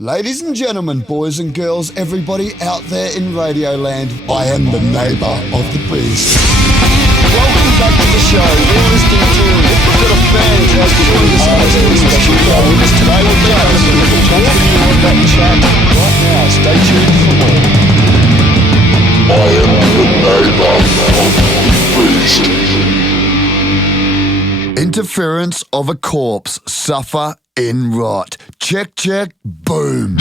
Ladies and gentlemen, boys and girls, everybody out there in Radio Land, I am the neighbour of the beast. Welcome back to the show. You're listening to We've got a fan who has joined us in the studio with us today. We'll be having a little talk on that chat right now. Stay tuned for more. I am the neighbour of the beast. Interference of a corpse, suffer in rot. Check, check, boom.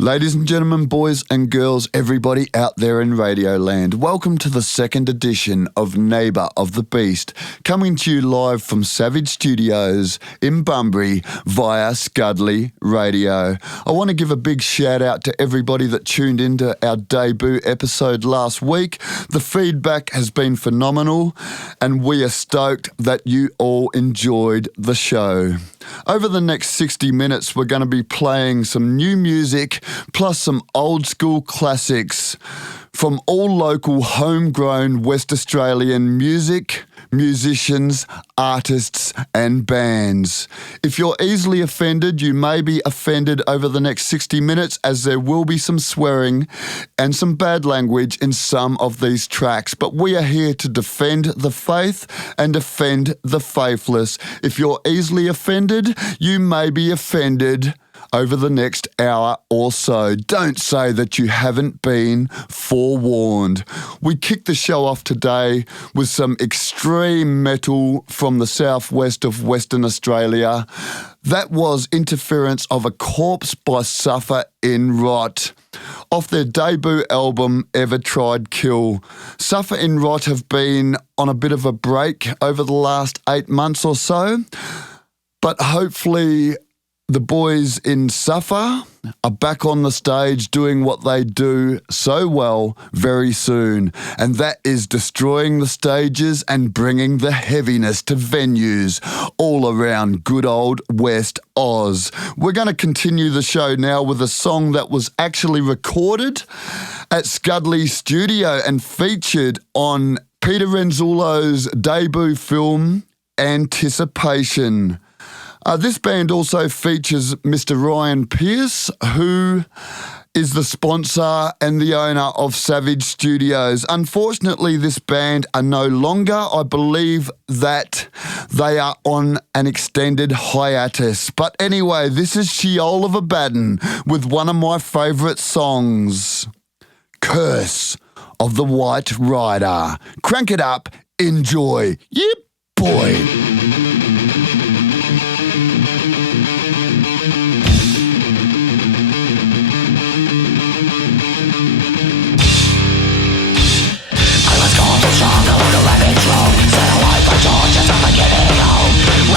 Ladies and gentlemen, boys and girls, everybody out there in Radio Land, welcome to the second edition of Neighbour of the Beast, coming to you live from Savage Studios in Bunbury via Scudley Radio. I want to give a big shout out to everybody that tuned into our debut episode last week. The feedback has been phenomenal and we are stoked that you all enjoyed the show. Over the next 60 minutes, we're going to be playing some new music plus some old school classics from all local homegrown West Australian music, musicians, artists and bands. If you're easily offended, you may be offended over the next 60 minutes as there will be some swearing and some bad language in some of these tracks. But we are here to defend the faith and defend the faithless. If you're easily offended, you may be offended over the next hour or so. Don't say that you haven't been forewarned. We kicked the show off today with some extreme metal from the southwest of Western Australia. That was Interference of a Corpse by Suffer in Rot, off their debut album Ever Tried Kill. Suffer in Rot have been on a bit of a break over the last 8 months or so, but hopefully the boys in Suffer are back on the stage doing what they do so well very soon, and that is destroying the stages and bringing the heaviness to venues all around good old West Oz. We're going to continue the show now with a song that was actually recorded at Scudley Studio and featured on Peter Renzulo's debut film Anticipation. This band also features Mr. Ryan Pearce, who is the sponsor and the owner of Savage Studios. Unfortunately, this band are no longer. I believe that they are on an extended hiatus. But anyway, this is Sheol of Abaddon with one of my favourite songs, Curse of the White Rider. Crank it up, enjoy. Yep, boy. Strong, the rabbit drone, set alight by torches of the getting home.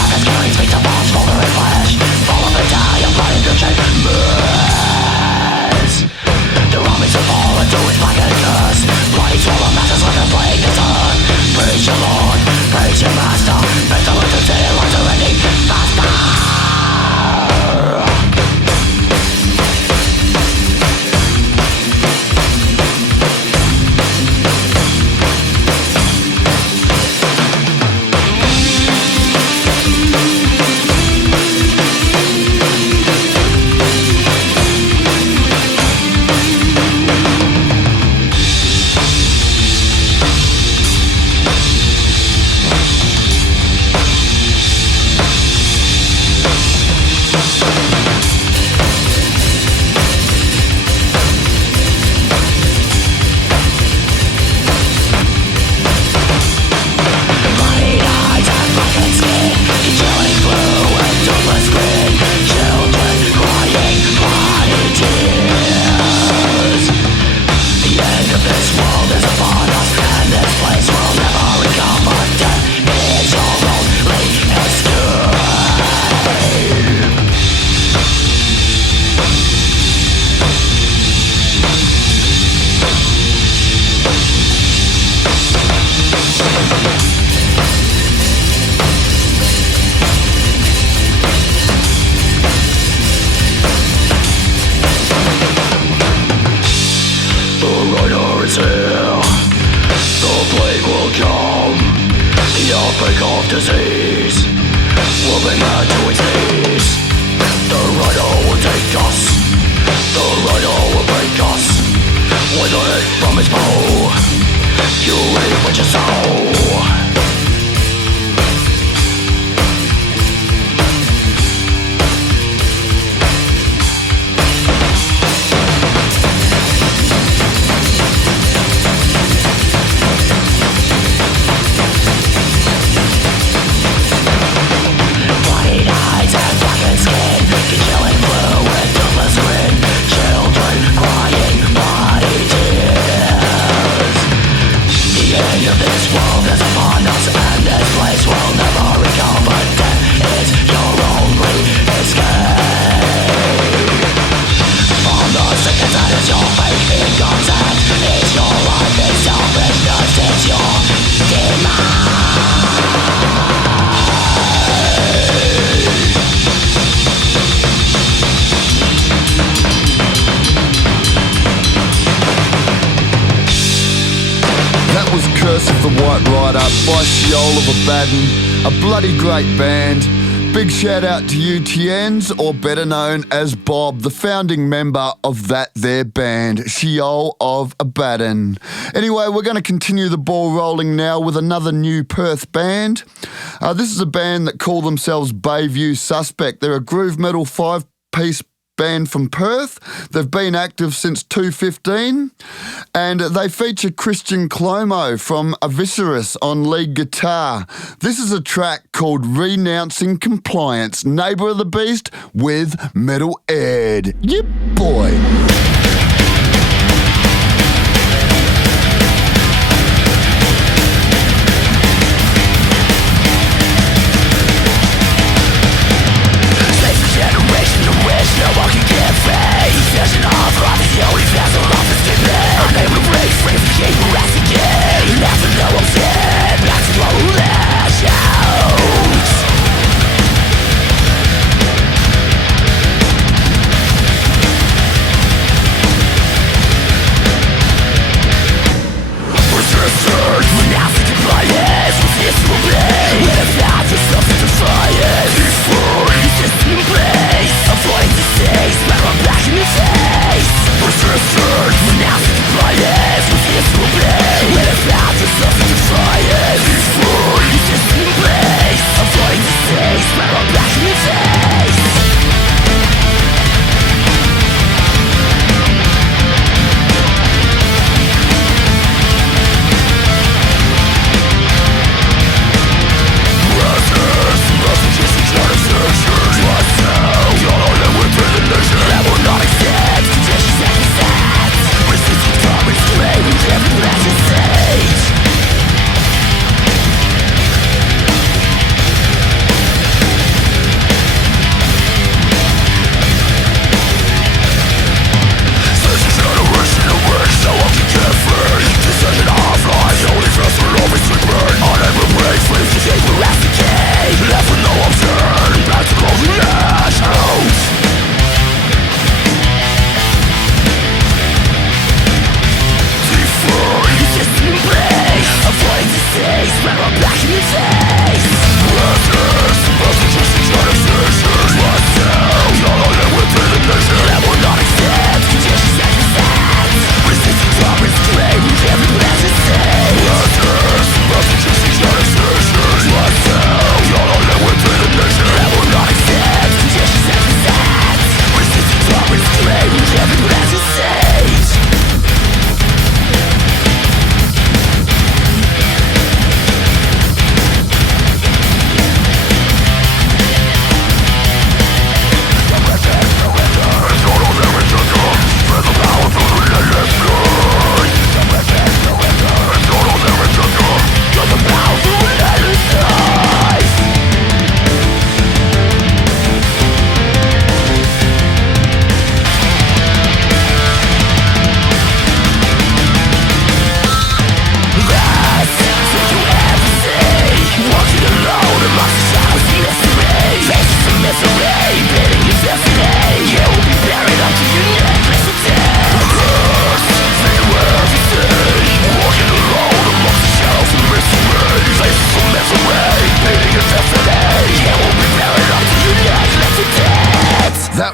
The plague will come, the outbreak of disease will bring man to its knees. The rhino will take us, the rhino will break us. Wither it from its bow, you reap what you sow. Pearce of the White Rider by Sheol of Abaddon, a bloody great band. Big shout out to you, T.R.S, or better known as Bob, the founding member of that there band, Sheol of Abaddon. Anyway, we're going to continue the ball rolling now with another new Perth band. This is a band that call themselves Bayview Suspect. They're a groove metal 5-piece band from Perth. They've been active since 2015, and they feature Christian Clomo from Eviscerus on lead guitar. This is a track called Renouncing Compliance, Neighbour of the Beast with Metal Ed. Yep, boy. No one can get faith. There's an offer of the only vessel of the stupid. Our name will break free from the king who rests again. Back to no one's dead, back to low lash out.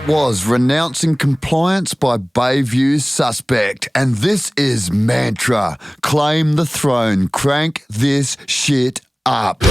was Renouncing Compliance by Bayview Suspect. And this is Mantra. Claim the throne. Crank this shit up.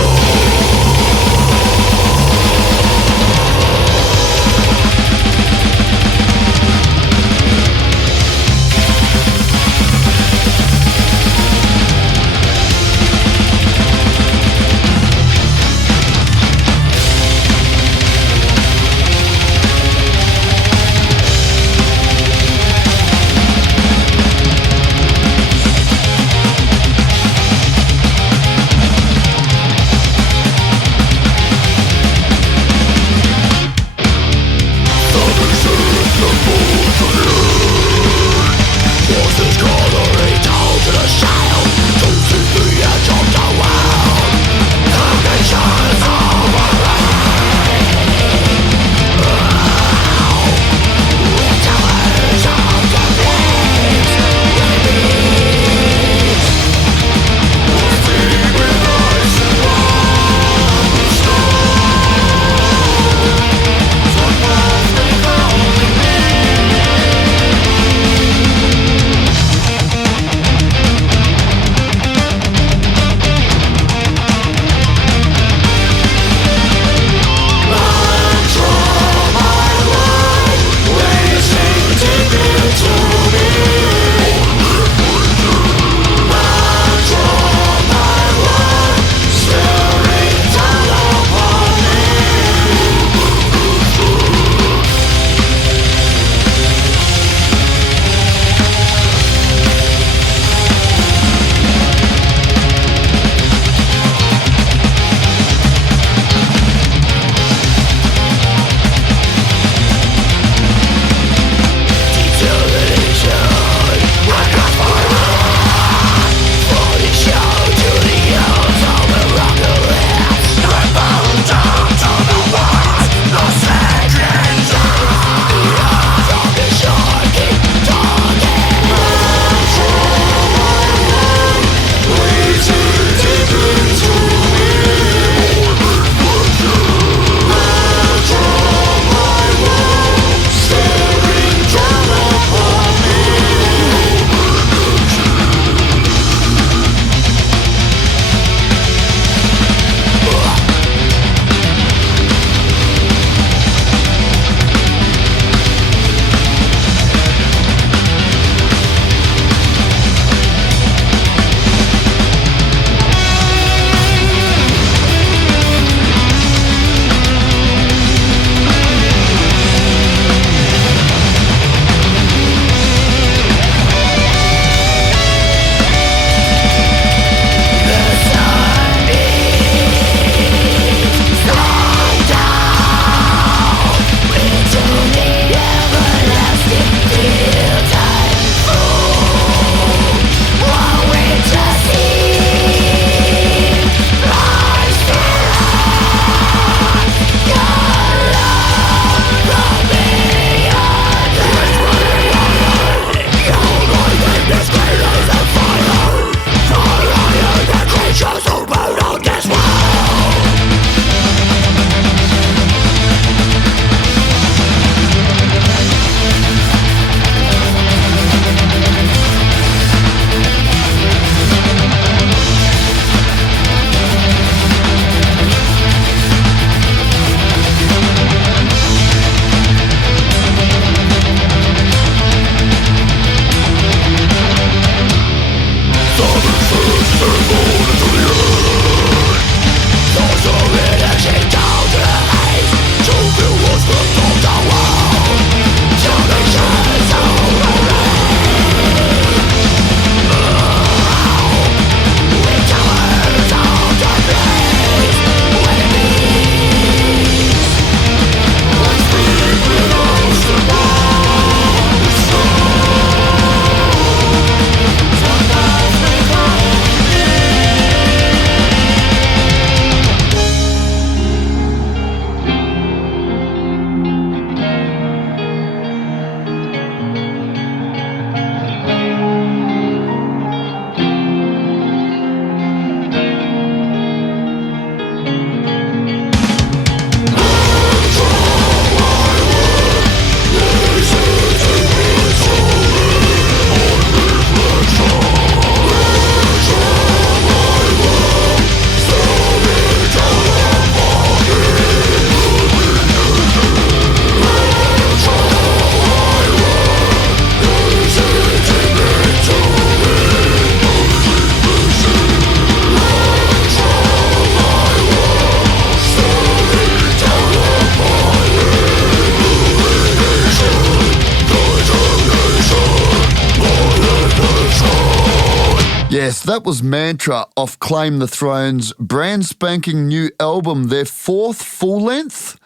that was Mantra off Claim the Throne's brand spanking new album, their fourth full length,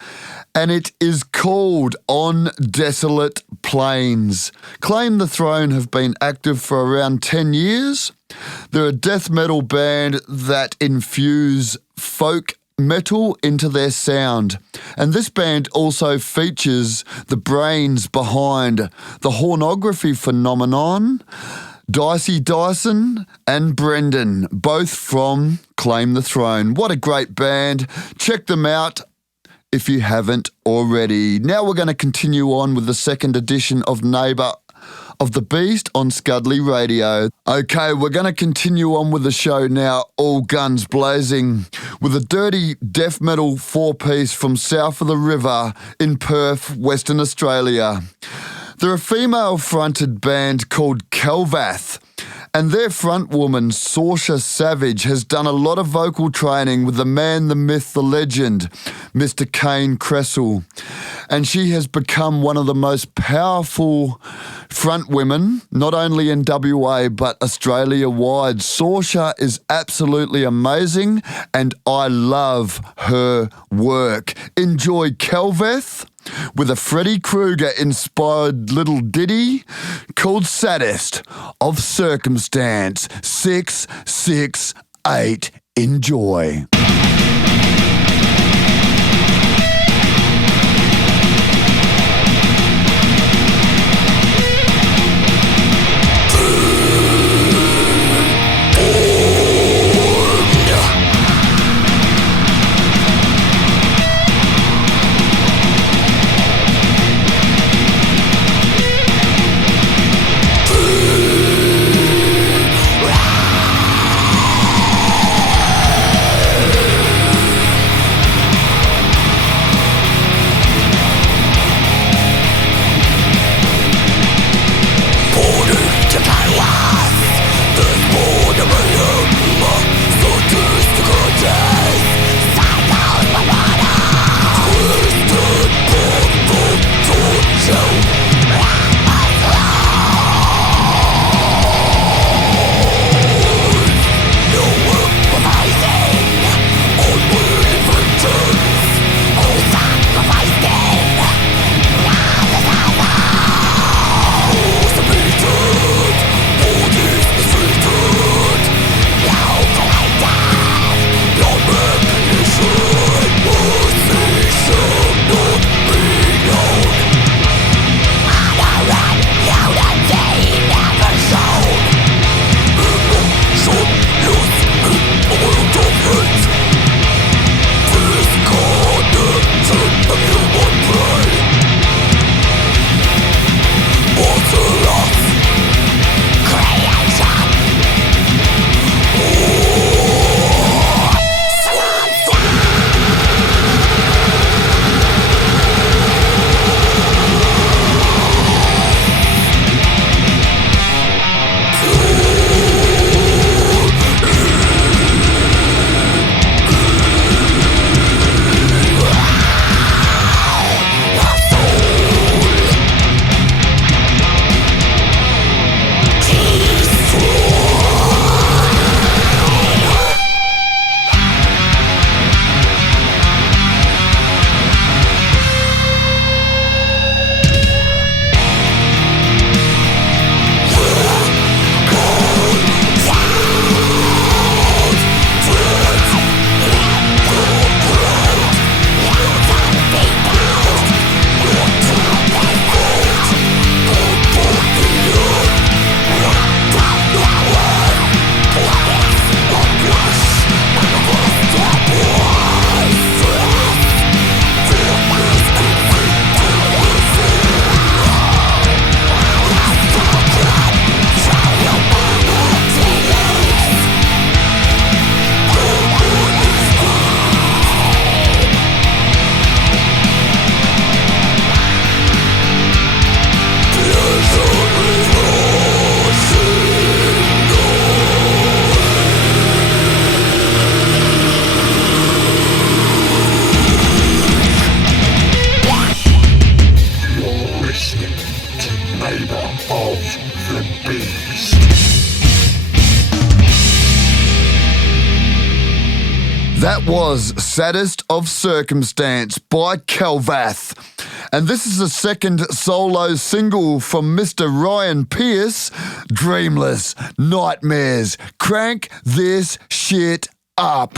and it is called On Desolate Plains. Claim the Throne have been active for around 10 years. They're a death metal band that infuse folk metal into their sound. And this band also features the brains behind the hornography phenomenon, Dicey Dyson and Brendan, both from Claim the Throne. What a great band. Check them out if you haven't already. Now we're going to continue on with the second edition of Neighbour of the Beast on Scudley Radio. Okay, we're going to continue on with the show now, all guns blazing, with a dirty death metal four-piece from south of the river in Perth, Western Australia. They're a female-fronted band called Kalvath, and their frontwoman, Saoirse Savage, has done a lot of vocal training with the man, the myth, the legend, Mr. Kane Cressel. And she has become one of the most powerful frontwomen, not only in WA, but Australia-wide. Saoirse is absolutely amazing, and I love her work. Enjoy Kalvath with a Freddy Krueger-inspired little ditty called Sadist of Circumstance 668. Enjoy. Yeah. That was Sadist of Circumstance by Kalvath. And this is the second solo single from Mr. Ryan Pearce, Dreamless, Nightmares. Crank this shit up.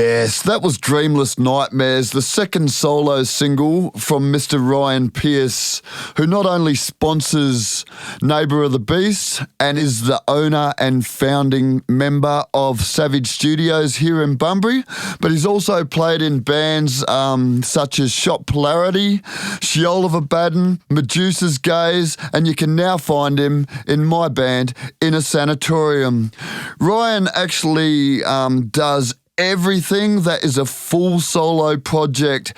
Yes, that was Dreamless Nightmares, the second solo single from Mr. Ryan Pearce, who not only sponsors Neighbour of the Beast and is the owner and founding member of Savage Studios here in Bunbury, but he's also played in bands such as Shot Polarity, Sheol of Abaddon, Medusa's Gaze, and you can now find him in my band, In a Sanatorium. Ryan actually does everything that is a full solo project.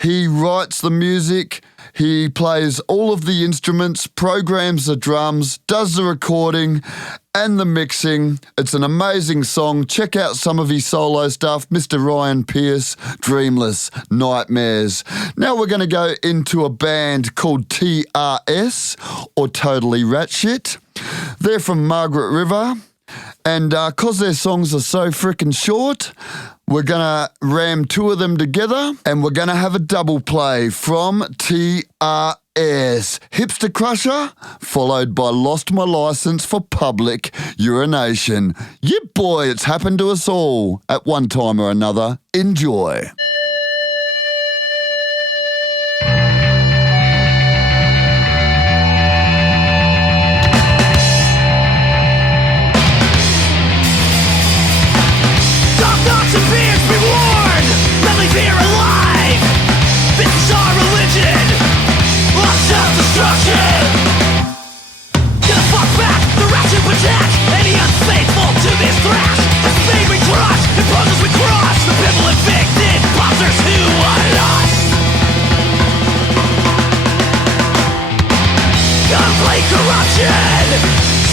He writes the music, he plays all of the instruments, programs the drums, does the recording and the mixing. It's an amazing song. Check out some of his solo stuff. Mr. Ryan Pearce, Dreamless Nightmares. Now we're going to go into a band called T.R.S, or Totally Ratshit. They're from Margaret River. And because their songs are so freaking short, we're going to ram two of them together and we're going to have a double play from T.R.S. Hipster Crusher, followed by Lost My License for Public Urination. Yeah, boy, it's happened to us all at one time or another. Enjoy.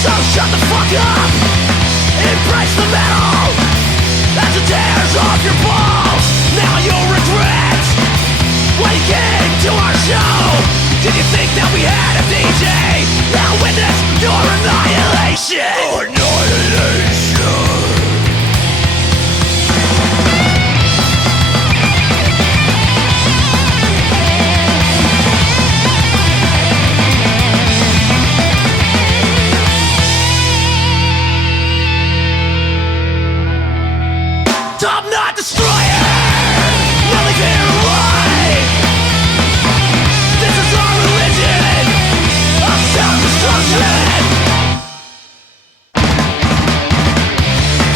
So shut the fuck up, embrace the metal as it tears off your balls. Now you'll regret when you came to our show. Did you think that we had a DJ? Now witness your annihilation. Top Knot Destroyer! Nearly clear away! This is our religion of self-destruction!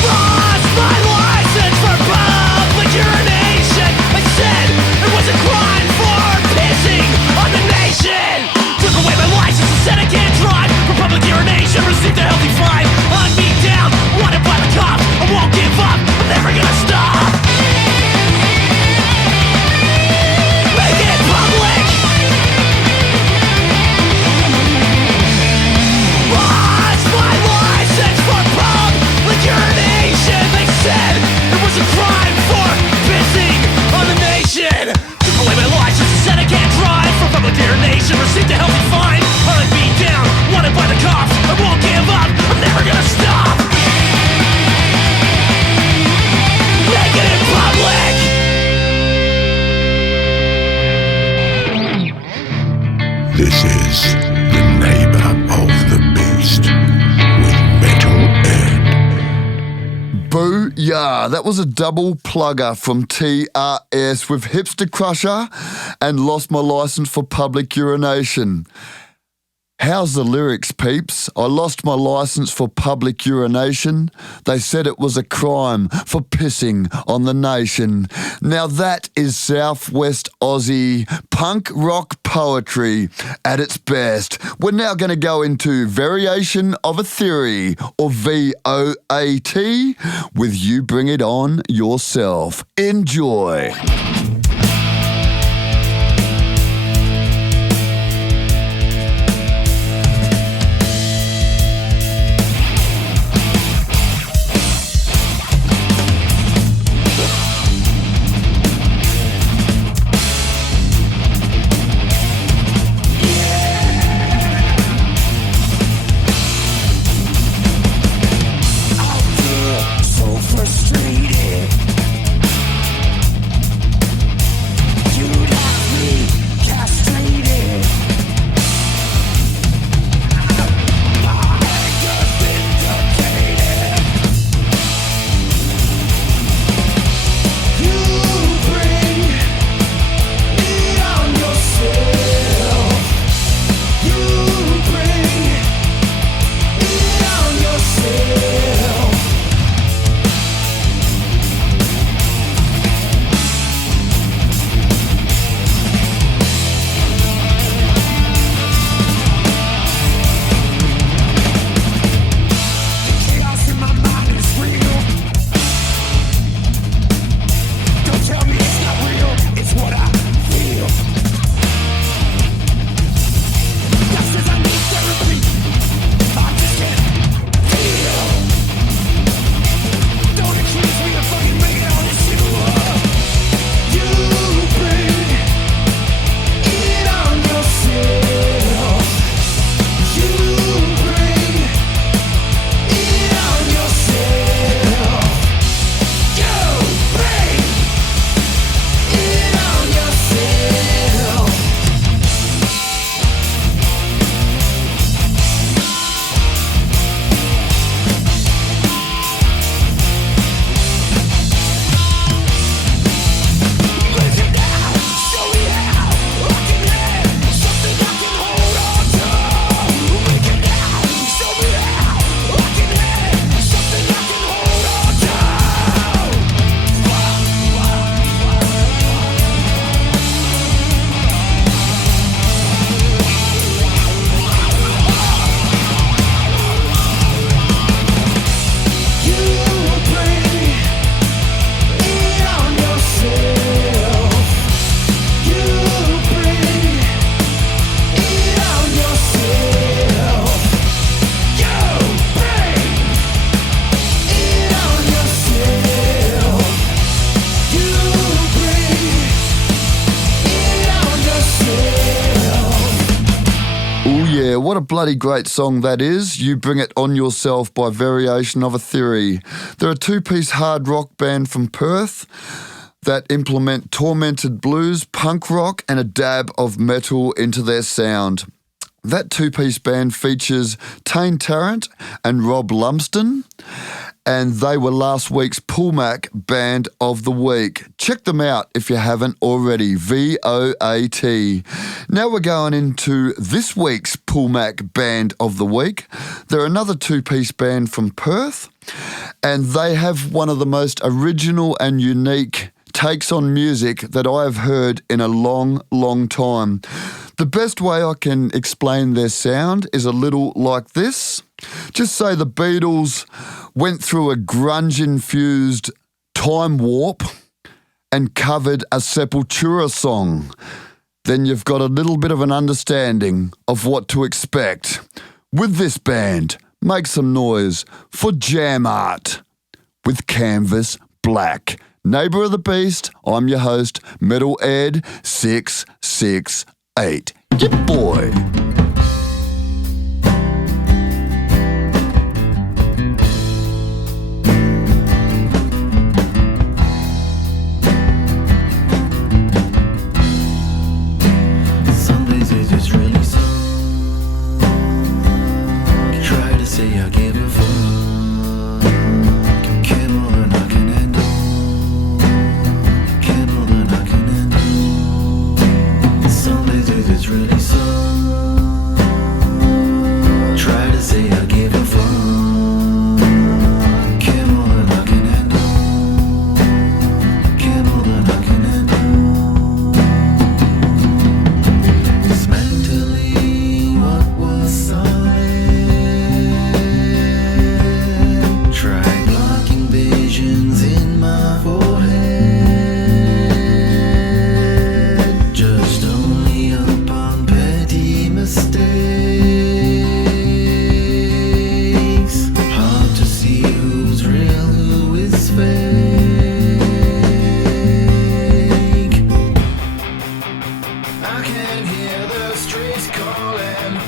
Lost my license for public urination! I said it was a crime for pissing on the nation! Took away my license and said I can't drive for public urination! Received a healthy fine, hung me down, wanted by the cops, I won't give up! Never gonna stop. Make it public. Lost my license for public urination. They said it was a crime for pissing on the nation. Took away my license and said I can't drive for public urination. Received a healthy fine, hung me down, wanted by the cops. I won't give up. I'm never gonna stop. Make it in public! This is the Neighbour of the Beast with Metal End. Booyah! That was a double plugger from T.R.S. with Hipster Crusher and Lost My License for Public Urination. How's the lyrics, peeps? I lost my license for public urination. They said it was a crime for pissing on the nation. Now that is Southwest Aussie punk rock poetry at its best. We're now going to go into Variation of a Theory, or VOAT, with You Bring It On Yourself. Enjoy. So frustrated. bloody great song that is. You Bring It On Yourself by Variation of a Theory. They're a two-piece hard rock band from Perth that implement tormented blues, punk rock, and a dab of metal into their sound. That two-piece band features Tane Tarrant and Rob Lumsden, and they were last week's Pulmac Band of the Week. Check them out if you haven't already, VOAT. Now we're going into this week's Pulmac Band of the Week. They're another two-piece band from Perth, and they have one of the most original and unique takes on music that I have heard in a long, long time. The best way I can explain their sound is a little like this. Just say the Beatles went through a grunge-infused time warp and covered a Sepultura song. Then you've got a little bit of an understanding of what to expect with this band. Make some noise for JamArt with Canvas Black. Neighbour of the Beast, I'm your host, Metal Ed 668. Yeah, boy. Some days it just really sucks. You try to say I give a fuck. Can't more than I can handle. Can't more than I can handle. Some days it just really sucks. Try to say I give a fuck. Can't more than I can handle. Can't more than I can handle. Dismantling what was solid. Try blocking visions in my forehead. Judged only upon petty mistakes. Hard to see who's real, who is fake. I can hear the streets calling.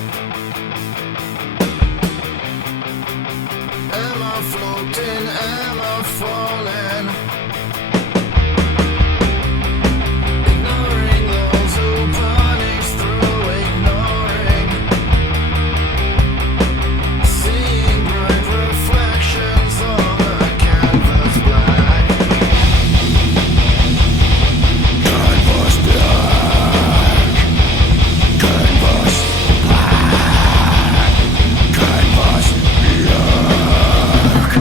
Am I floating? Am I falling? Ignoring those who punish through ignoring. Seeing bright reflections on the canvas black. Canvas black. Canvas black. Canvas black.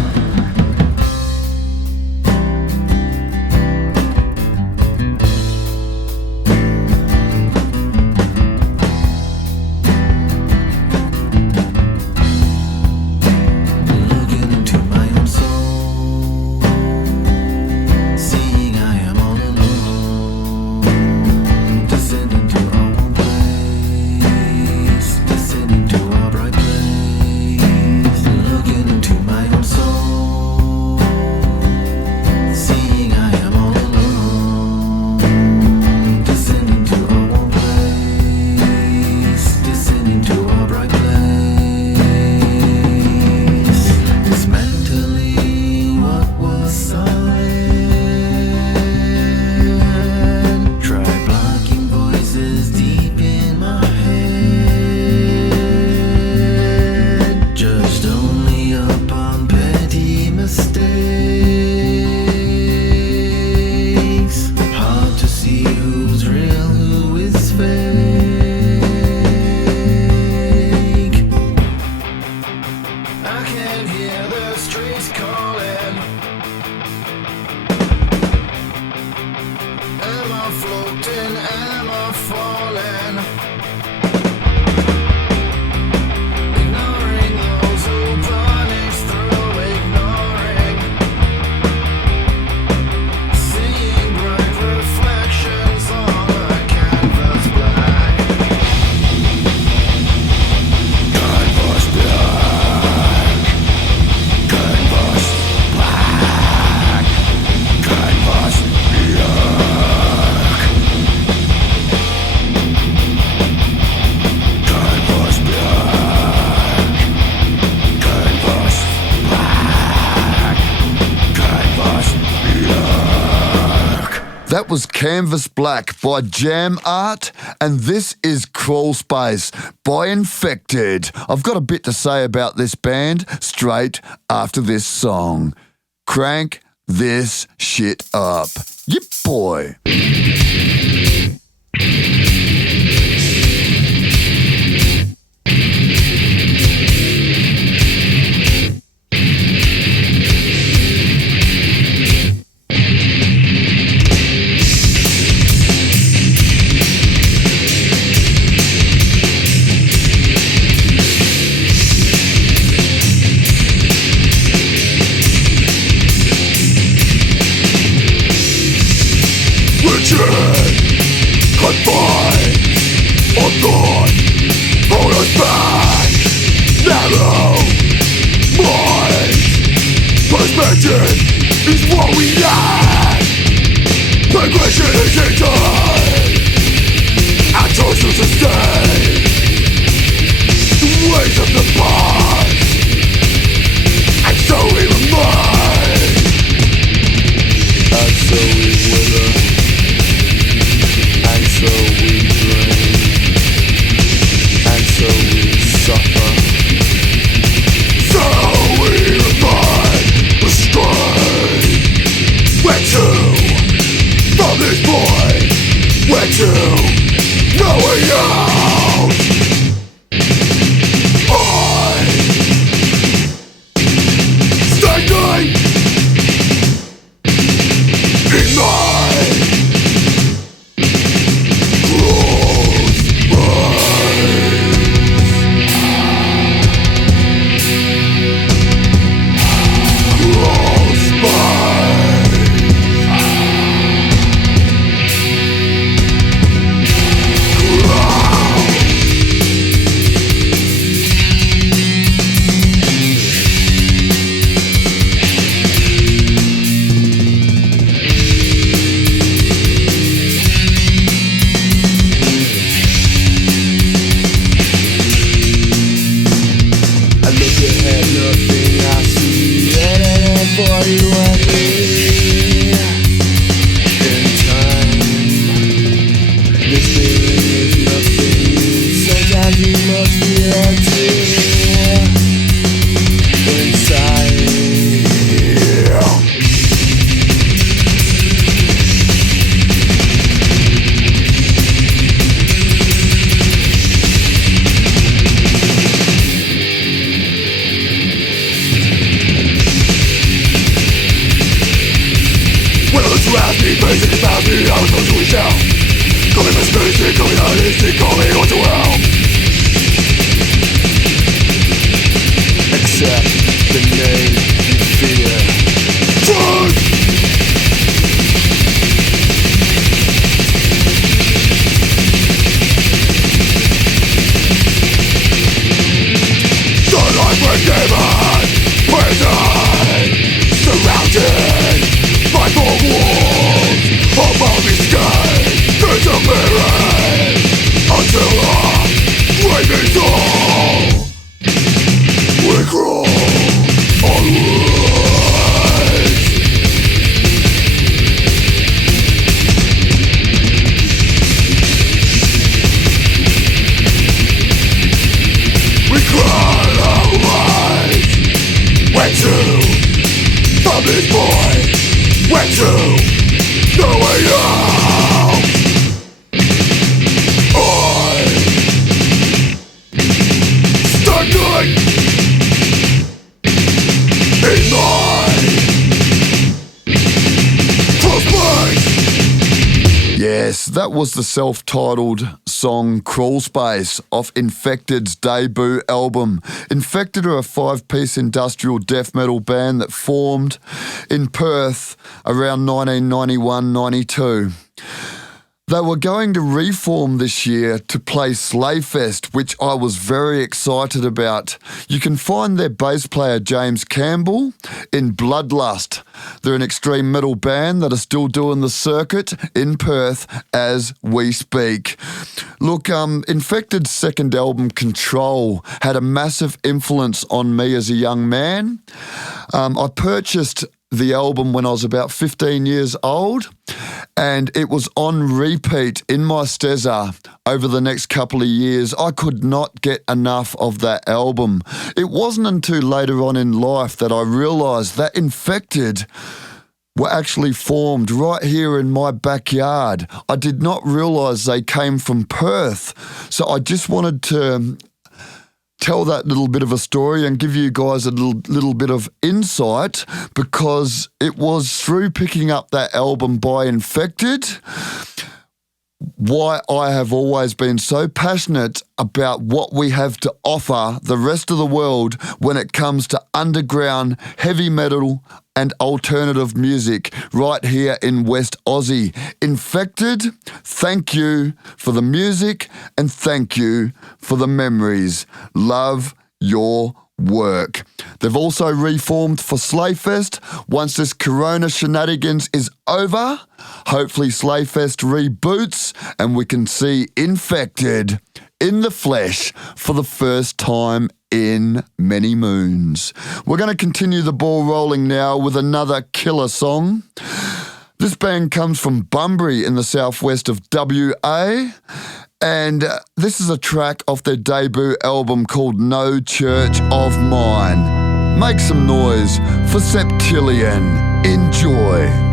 That was Canvas Black by JamArt, and this is Crawlspace by Infected. I've got a bit to say about this band straight after this song. Crank this shit up. Yep, boy. Confined or thought, hold us back. Narrow mind, perspective is what we lack. Migration is eaten, our choice to sustain the ways of the past, and so we remain, and so we wither. And so we drain, and so we suffer. So we remain astray. Where to? From this point. Where to? No way out. Standing in my That was the self-titled song Crawlspace off Infected's debut album. Infected are a 5-piece industrial death metal band that formed in Perth around 1991-92. They were going to reform this year to play Slayfest, which I was very excited about. You can find their bass player James Campbell in Bloodlust. They're an extreme metal band that are still doing the circuit in Perth as we speak. Look, Infected's second album, Control, had a massive influence on me as a young man. I purchased the album when I was about 15 years old, and it was on repeat in my Steza over the next couple of years. I could not get enough of that album. It wasn't until later on in life that I realised that Infected were actually formed right here in my backyard. I did not realise they came from Perth. So I just wanted to tell that little bit of a story and give you guys a little bit of insight, because it was through picking up that album by Infected why I have always been so passionate about what we have to offer the rest of the world when it comes to underground heavy metal and alternative music right here in West Aussie. Infected, thank you for the music and thank you for the memories. Love your work. They've also reformed for Slayfest. Once this Corona shenanigans is over, hopefully Slayfest reboots and we can see Infected in the flesh for the first time in many moons. We're going to continue the ball rolling now with another killer song. This band comes from Bunbury in the southwest of WA, and this is a track off their debut album called No Church of Mine. Make some noise for Septillion. Enjoy.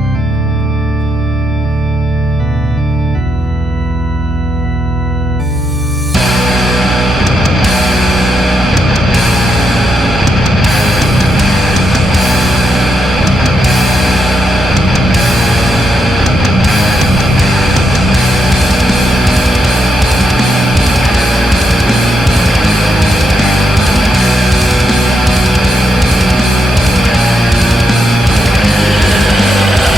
Yeah.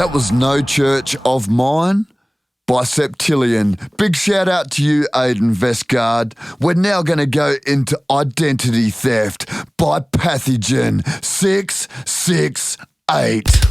That was No Church of Mine by Septillion. Big shout out to you, Aidan Vestgard. We're now going to go into Identity Theft by Pathogen 668.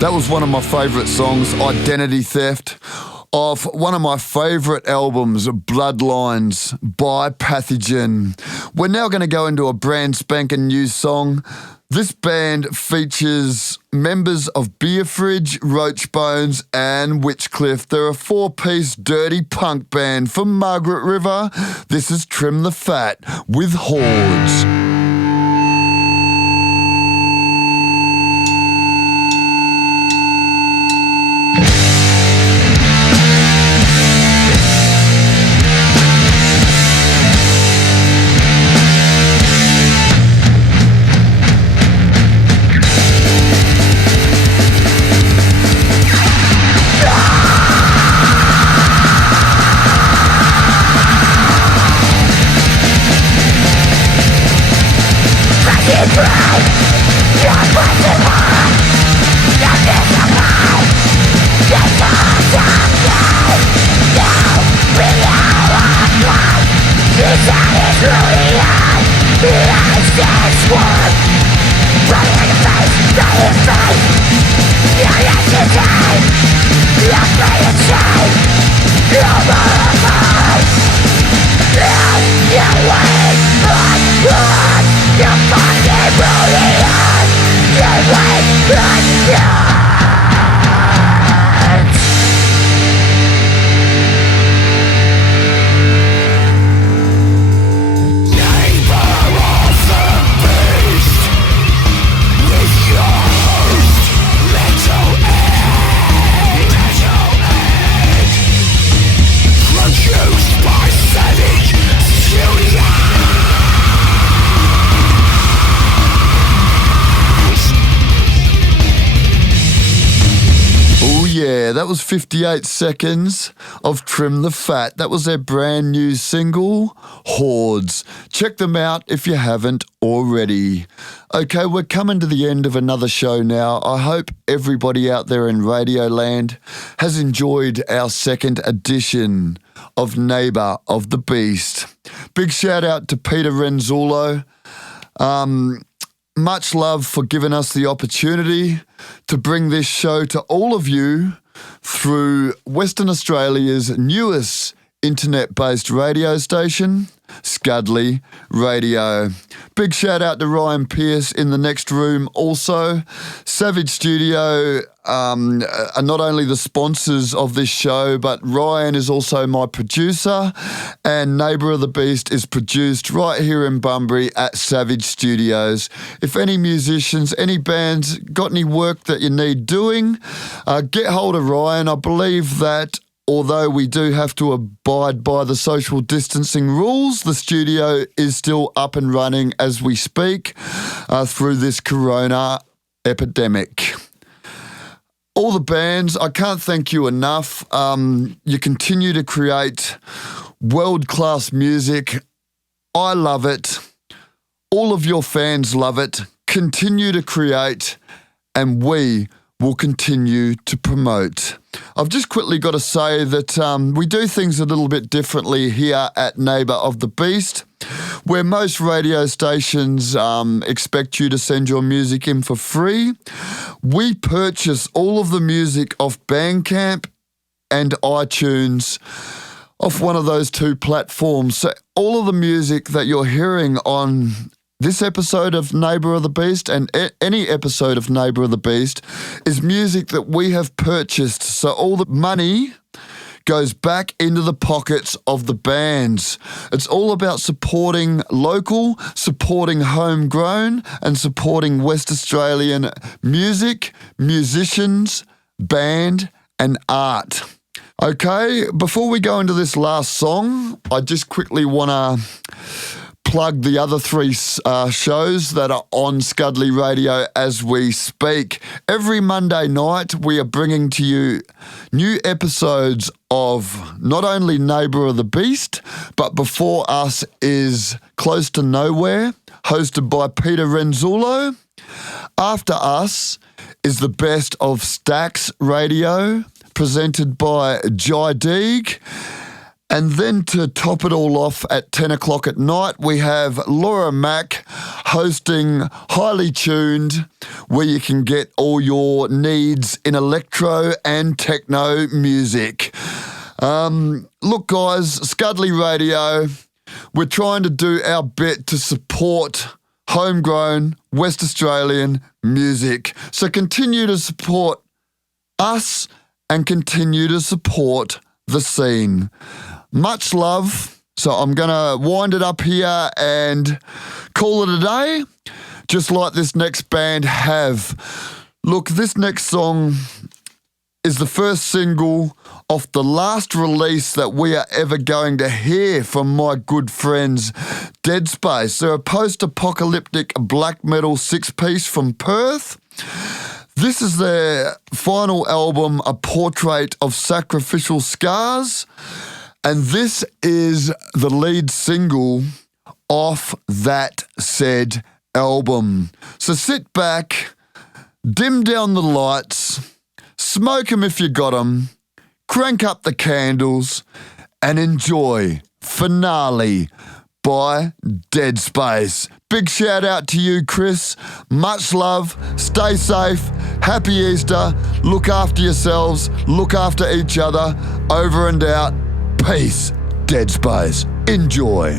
That was one of my favourite songs, Identity Theft, off one of my favourite albums, Bloodlines by Pathogen. We're now going to go into a brand spanking new song. This band features members of Beer Fridge, Roachbones and Witchcliff. They're a 4-piece dirty punk band from Margaret River. This is Trim the Fat with Hoards. That was 58 seconds of Trim the Fat. That was their brand new single, Hoards. Check them out if you haven't already. Okay, we're coming to the end of another show now. I hope everybody out there in Radioland has enjoyed our second edition of Neighbour of the Beast. Big shout out to Peter Renzulo. Much love for giving us the opportunity to bring this show to all of you through Western Australia's newest internet-based radio station, Scudley Radio. Big shout out to Ryan Pearce in the next room also. Savage Studio are not only the sponsors of this show, but Ryan is also my producer, and Neighbour of the Beast is produced right here in Bunbury at Savage Studios. If any musicians, any bands got any work that you need doing, get hold of Ryan. I believe that although we do have to abide by the social distancing rules, the studio is still up and running as we speak through this corona epidemic. All the bands, I can't thank you enough. You continue to create world-class music. I love it. All of your fans love it. Continue to create, and we will continue to promote. I've just quickly got to say that we do things a little bit differently here at Neighbour of the Beast, where most radio stations expect you to send your music in for free. We purchase all of the music off Bandcamp and iTunes, off one of those two platforms. So all of the music that you're hearing on this episode of Neighbour of the Beast and any episode of Neighbour of the Beast is music that we have purchased. So all the money goes back into the pockets of the bands. It's all about supporting local, supporting homegrown, and supporting West Australian music, musicians, band, and art. Okay, before we go into this last song, I just quickly want to plug the other three shows that are on Scudley Radio as we speak. Every Monday night, we are bringing to you new episodes of not only Neighbour of the Beast, but Before Us is Close to Nowhere, hosted by Peter Renzulo. After Us is the Best of Stax Radio, presented by Jai Deeg. And then to top it all off at 10 o'clock at night, we have Laura Mack hosting Highly Tuned, where you can get all your needs in electro and techno music. Look, guys, Scudley Radio, we're trying to do our bit to support homegrown West Australian music. So continue to support us and continue to support the scene. Much love. So I'm going to wind it up here and call it a day, just like this next band have. Look, this next song is the first single off the last release that we are ever going to hear from my good friends Dead Space. They're a post-apocalyptic black metal six-piece from Perth. This is their final album, A Portrait of Sacrificial Scars, and this is the lead single off that said album. So sit back, dim down the lights, smoke 'em if you got 'em, crank up the candles, and enjoy Finale by Dead Space. Big shout out to you, Chris. Much love. Stay safe. Happy Easter. Look after yourselves. Look after each other. Over and out. Peace. Dead Space. Enjoy.